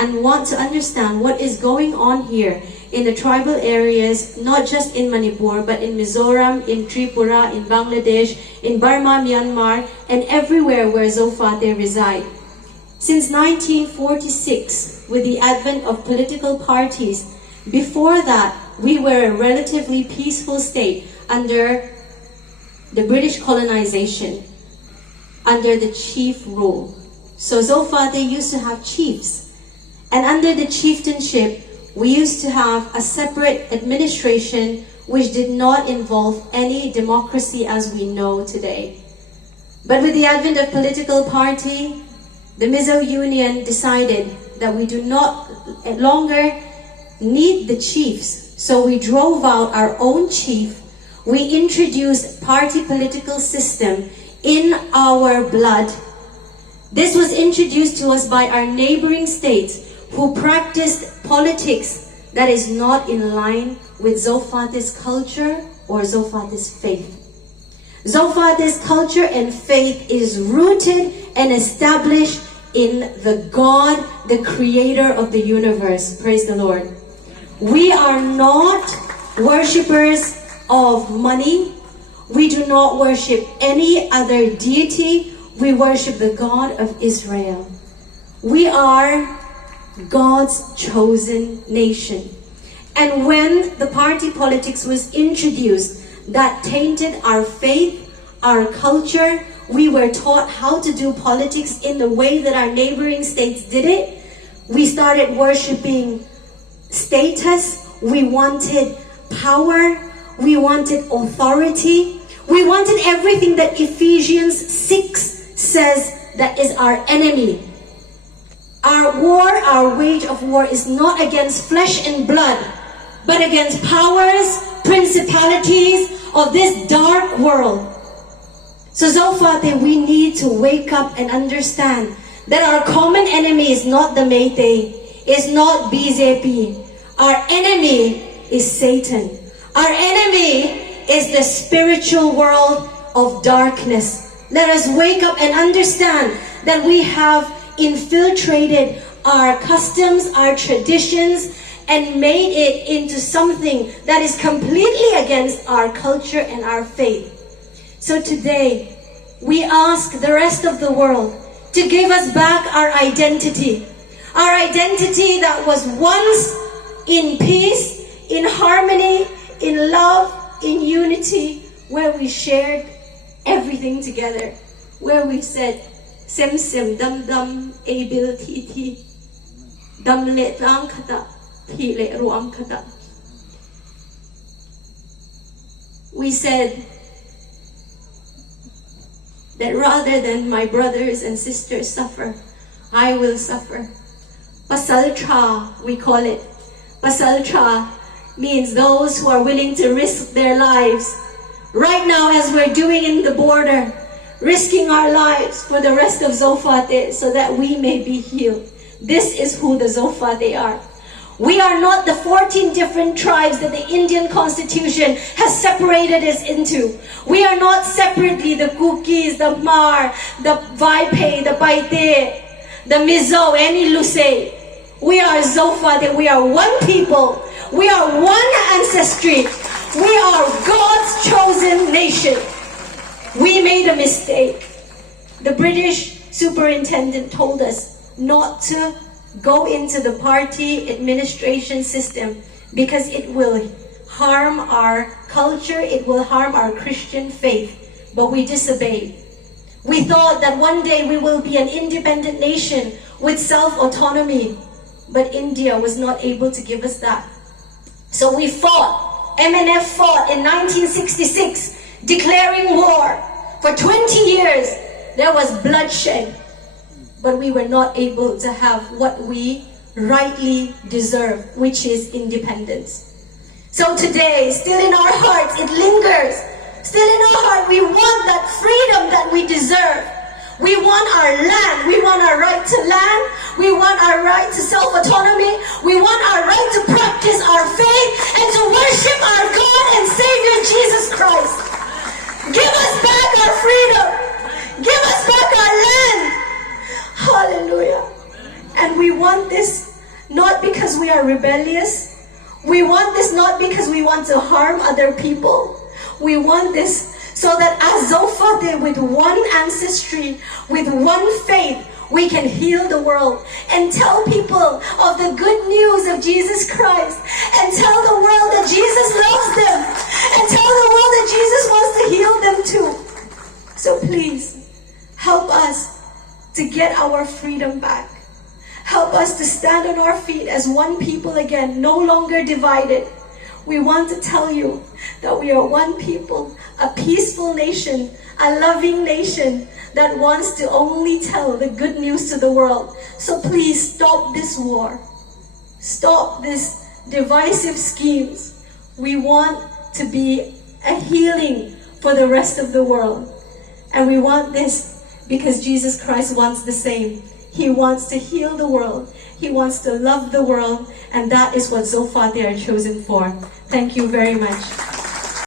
and want to understand what is going on here in the tribal areas, not just in Manipur, but in Mizoram, in Tripura, in Bangladesh, in Burma, Myanmar, and everywhere where Zofate reside. Since 1946, with the advent of political parties, before that, we were a relatively peaceful state under the British colonization, under the chief rule. So Zofate used to have chiefs. And under the chieftainship, we used to have a separate administration which did not involve any democracy as we know today. But with the advent of political party, the Mizo Union decided that we do not longer need the chiefs. So we drove out our own chief. We introduced party political system in our blood. This was introduced to us by our neighboring states who practiced politics that is not in line with Zofate's culture or Zofate's faith. Zofate's culture and faith is rooted and established in the God, the creator of the universe. Praise the Lord. We are not worshippers of money. We do not worship any other deity. We worship the God of Israel. We are God's chosen nation. And when the party politics was introduced, that tainted our faith, our culture. We were taught how to do politics in the way that our neighboring states did it. We started worshiping status. We wanted power. We wanted authority. We wanted everything that Ephesians 6 says that is our enemy. Our war, our wage of war is not against flesh and blood, but against powers, principalities of this dark world. So Zofate, we need to wake up and understand that our common enemy is not the Meitei, is not BJP. Our enemy is Satan. Our enemy is the spiritual world of darkness. Let us wake up and understand that we have infiltrated our customs, our traditions, and made it into something that is completely against our culture and our faith. So today, we ask the rest of the world to give us back our identity that was once in peace, in harmony, in love, in unity, where we shared everything together, where we said, Sem sem dam dam abil ti ti dam le lang kata ti le ruam kata. We said that rather than my brothers and sisters suffer, I will suffer. Pasal tra, we call it. Pasal tra means those who are willing to risk their lives. Right now, as we're doing in the border, risking our lives for the rest of Zofate so that we may be healed. This is who the Zofate are. We are not the 14 different tribes that the Indian Constitution has separated us into. We are not separately the Kukis, the Mar, the Vaipe, the Baite, the Mizo, any Lusei. We are Zofate. We are one people. We are one ancestry. We are God's chosen nation. We made a mistake. The British superintendent told us not to go into the party administration system because it will harm our culture, it will harm our Christian faith. But we disobeyed. We thought that one day we will be an independent nation with self-autonomy. But India was not able to give us that. So we fought. MNF fought in 1966. Declaring war. For 20 years, there was bloodshed, but we were not able to have what we rightly deserve, which is independence. So today, still in our hearts, it lingers. Still in our heart, we want that freedom that we deserve. We want our land. We want our right to land. We want our right to self-autonomy. We want our right to practice our faith and to worship our God and Savior Jesus Christ. Give us back our freedom. Give us back our land. Hallelujah. And we want this not because we are rebellious. We want this not because we want to harm other people. We want this so that as Zophar did, with one ancestry, with one faith, we can heal the world and tell people of the good news of Jesus Christ, and tell the world that Jesus loves them, and tell the world that Jesus wants to heal them too. So please, help us to get our freedom back. Help us to stand on our feet as one people again, no longer divided. We want to tell you that we are one people, a peaceful nation, a loving nation that wants to only tell the good news to the world. So please stop this war. Stop this divisive schemes. We want to be a healing for the rest of the world. And we want this because Jesus Christ wants the same. He wants to heal the world. He wants to love the world. And that is what Zophar they are chosen for. Thank you very much.